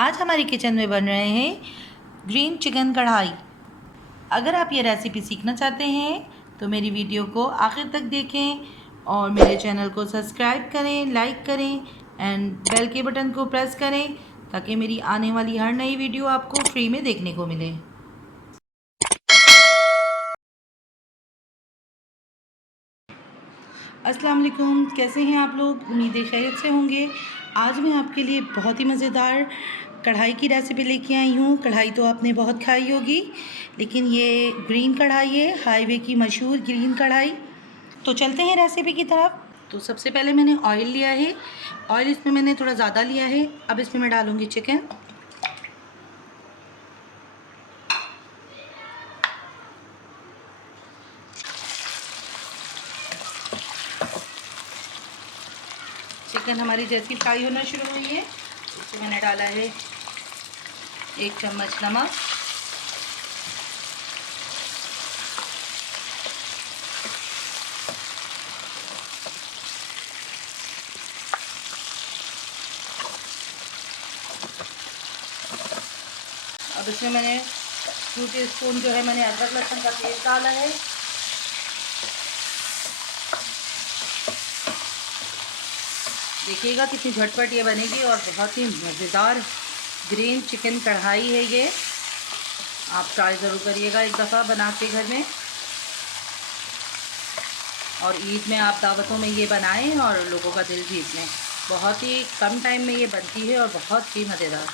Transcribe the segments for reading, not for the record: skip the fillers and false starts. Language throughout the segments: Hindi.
आज हमारी किचन में बन रहे हैं ग्रीन चिकन कढ़ाई। अगर आप ये रेसिपी सीखना चाहते हैं तो मेरी वीडियो को आखिर तक देखें और मेरे चैनल को सब्सक्राइब करें, लाइक करें एंड बेल के बटन को प्रेस करें ताकि मेरी आने वाली हर नई वीडियो आपको फ्री में देखने को मिले। अस्सलाम वालेकुम, कैसे हैं आप लोग? उम्मीद है खैरियत से होंगे। आज मैं आपके लिए बहुत ही मज़ेदार कढ़ाई की रेसिपी लेके आई हूँ। कढ़ाई तो आपने बहुत खाई होगी, लेकिन ये ग्रीन कढ़ाई है, हाईवे की मशहूर ग्रीन कढ़ाई। तो चलते हैं रेसिपी की तरफ। तो सबसे पहले मैंने ऑयल लिया है। ऑयल इसमें मैंने थोड़ा ज़्यादा लिया है। अब इसमें मैं डालूँगी चिकन। चिकन हमारी जैसी फ्राई होना शुरू हुई है, इसमें मैंने डाला है 1 चम्मच नमक, अब इसमें मैंने 2 टीस्पून जो है मैंने अदरक लहसुन का पेस्ट डाला है। देखिएगा कितनी झटपट ये बनेगी और बहुत ही मज़ेदार ग्रीन चिकन कढ़ाई है ये। आप ट्राई ज़रूर करिएगा एक दफ़ा बना के घर में, और ईद में आप दावतों में ये बनाएं और लोगों का दिल जीत लें। बहुत ही कम टाइम में ये बनती है और बहुत ही मज़ेदार।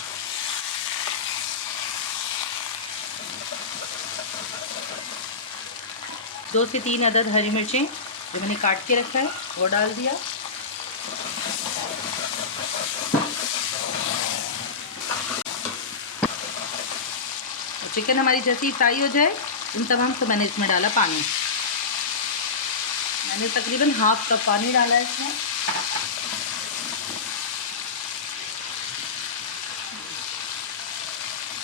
दो से 3 अदद हरी मिर्चें जो मैंने काट के रखा है वो डाल दिया। और चिकन हमारी जैसी फ्राई हो जाए इन तमाम तो मैंने इसमें डाला पानी। मैंने तकरीबन हाफ कप पानी डाला है इसमें।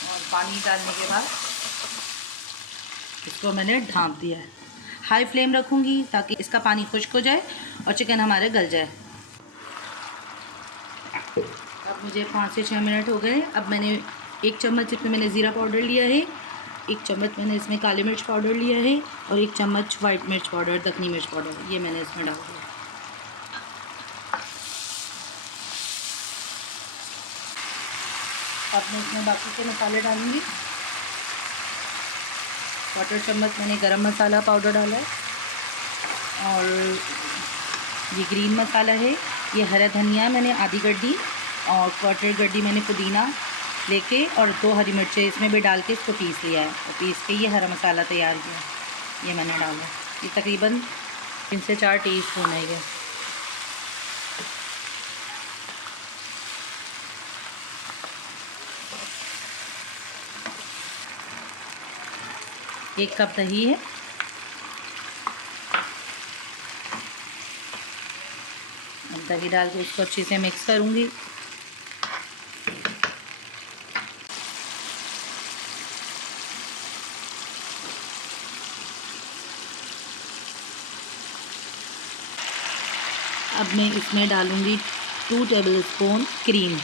और पानी डालने के बाद इसको मैंने ढाँप दिया है। हाई फ्लेम रखूँगी ताकि इसका पानी खुश्क हो जाए और चिकन हमारे गल जाए। अब मुझे 5 से 6 मिनट हो गए। अब मैंने 1 चम्मच इसमें मैंने ज़ीरा पाउडर लिया है, 1 चम्मच मैंने इसमें काली मिर्च पाउडर लिया है और 1 चम्मच वाइट मिर्च पाउडर, दखनी मिर्च पाउडर, ये मैंने इसमें डाल दिया। अब मैं इसमें बाकी के मसाले डालूँगी। 1/4 चम्मच मैंने गरम मसाला पाउडर डाला है और ये ग्रीन मसाला है। ये हरा धनिया मैंने आधी गड्डी और 1/4 गड्डी मैंने पुदीना लेके और 2 हरी मिर्चें इसमें भी डाल के इसको पीस लिया है और पीस के ये हरा मसाला तैयार किया, ये मैंने डाला। ये तकरीबन 3 से 4 टीस्पून है ये। 1 कप दही है। अब दही डाल के इसको अच्छे से मिक्स करूँगी। अब मैं इसमें डालूँगी 2 टेबलस्पून क्रीम।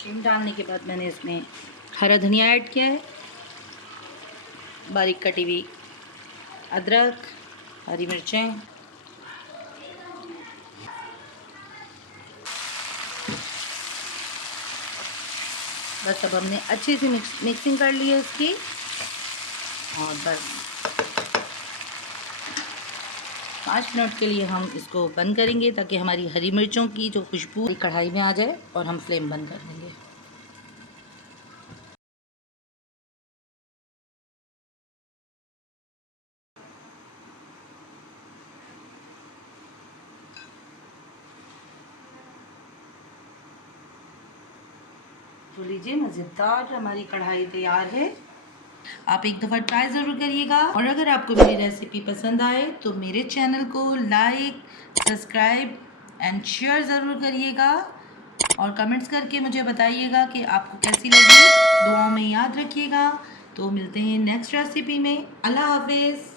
क्रीम डालने के बाद मैंने इसमें हरा धनिया ऐड किया है, बारीक कटी हुई अदरक, हरी मिर्चें, बस अब हमने अच्छे से मिक्सिंग कर ली है इसकी। और बस 5 मिनट के लिए हम इसको बंद करेंगे ताकि हमारी हरी मिर्चों की जो खुशबू कढ़ाई में आ जाए, और हम फ्लेम बंद कर देंगे। तो लीजिए मज़ेदार हमारी कढ़ाई तैयार है। आप एक दफ़ा ट्राई ज़रूर करिएगा और अगर आपको मेरी रेसिपी पसंद आए तो मेरे चैनल को लाइक, सब्सक्राइब एंड शेयर ज़रूर करिएगा और कमेंट्स करके मुझे बताइएगा कि आपको कैसी लगी। दुआओं में याद रखिएगा। तो मिलते हैं नेक्स्ट रेसिपी में। अल्लाह हाफ़िज़।